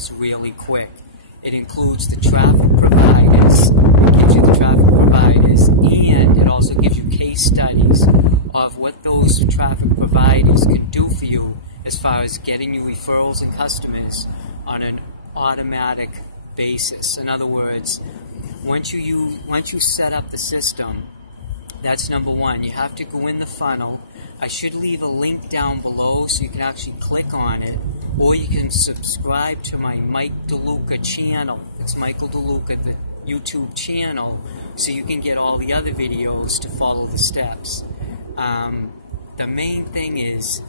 customers really quick. It includes the traffic providers, it gives you the traffic providers, and it also gives you case studies of what those traffic providers can do for you as far as getting you referrals and customers on an automatic basis. In other words, once you set up the system, that's number one. You have to go in the funnel. I should leave a link down below so you can actually click on it, or you can subscribe to my Mike DeLuca channel. It's Michael DeLuca, the YouTube channel, so you can get all the other videos to follow the steps. The main thing is,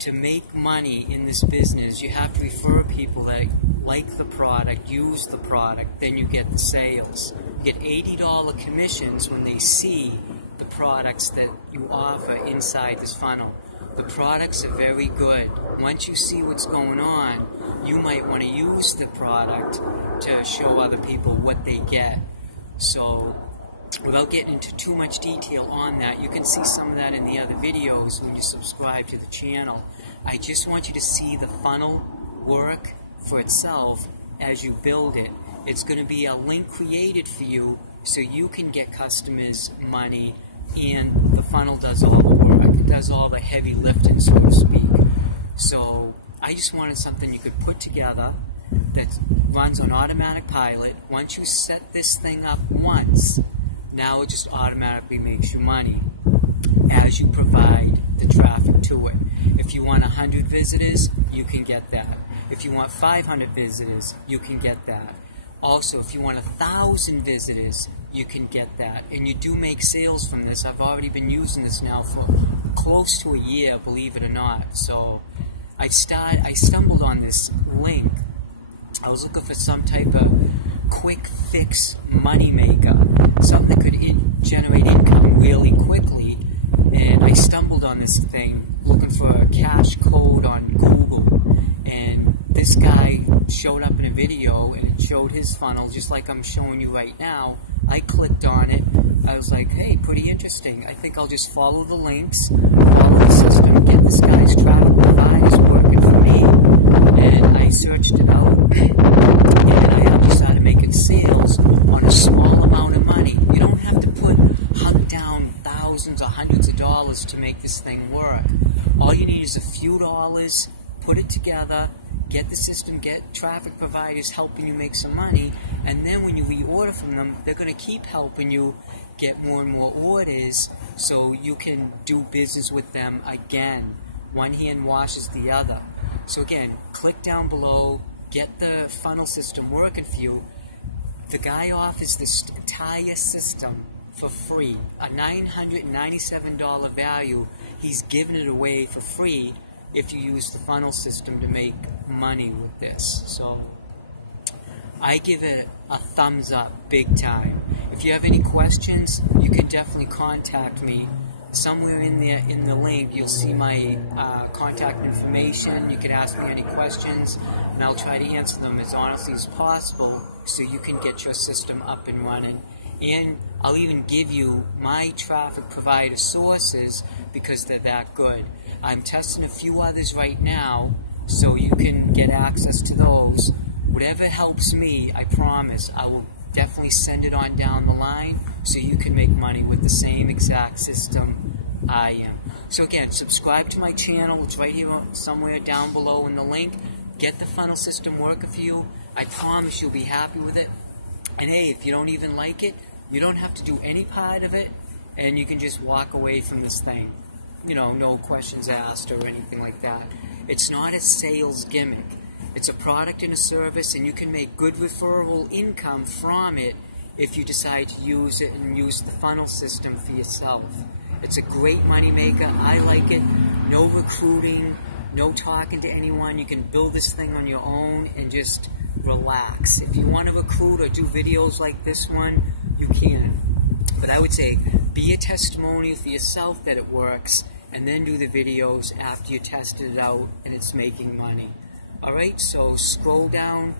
to make money in this business, you have to refer people that like the product, use the product, then you get the sales. You get $80 commissions when they see the products that you offer inside this funnel. The products are very good. Once you see what's going on, you might want to use the product to show other people what they get. So, without getting into too much detail on that, you can see some of that in the other videos when you subscribe to the channel. I just want you to see the funnel work for itself as you build it. It's going to be a link created for you so you can get customers money, and the funnel does all the work. It does all the heavy lifting, so to speak. So I just wanted something you could put together that runs on automatic pilot. Once you set this thing up once, now it just automatically makes you money as you provide the traffic to it. If you want 100 visitors, you can get that. If you want 500 visitors, you can get that. Also, if you want 1,000 visitors, you can get that. And you do make sales from this. I've already been using this now for close to a year, believe it or not. So I stumbled on this link. I was looking for some type of quick fix money maker, something that could generate income really quickly, and I stumbled on this thing looking for a cash code on Google, and this guy showed up in a video and it showed his funnel just like I'm showing you right now. I clicked on it. I was like, hey, pretty interesting. I think I'll just follow the links, follow the system, get this guy's traffic providers working for me, and I searched it out, and I actually started making sales on a small amount of money. You don't have to hunt down thousands or hundreds of dollars to make this thing work. All you need is a few dollars, put it together, get the system, get traffic providers helping you make some money, and then when you reorder from them, they're going to keep helping you get more and more orders so you can do business with them again. One hand washes the other. So again, click down below, get the funnel system working for you. The guy offers this entire system for free, a $997 value. He's giving it away for free if you use the funnel system to make money with this. So I give it a thumbs up big time. If you have any questions, you can definitely contact me. Somewhere in there in the link you'll see my contact information. You can ask me any questions and I'll try to answer them as honestly as possible so you can get your system up and running. And I'll even give you my traffic provider sources because they're that good. I'm testing a few others right now so you can get access to those. Whatever helps me, I promise, I will definitely send it on down the line so you can make money with the same exact system I am. So again, subscribe to my channel. It's right here somewhere down below in the link. Get the funnel system working for you. I promise you'll be happy with it. And hey, if you don't even like it, you don't have to do any part of it, and you can just walk away from this thing. You know, no questions asked or anything like that. It's not a sales gimmick. It's a product and a service, and you can make good referral income from it if you decide to use it and use the funnel system for yourself. It's a great money maker. I like it. No recruiting, no talking to anyone. You can build this thing on your own and just relax. If you want to recruit or do videos like this one, you can. But I would say be a testimonial for yourself that it works, and then do the videos after you tested it out and it's making money. Alright, so scroll down,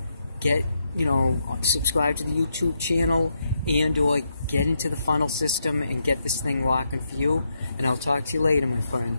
subscribe to the YouTube channel, and or get into the funnel system and get this thing rocking for you. And I'll talk to you later, my friend.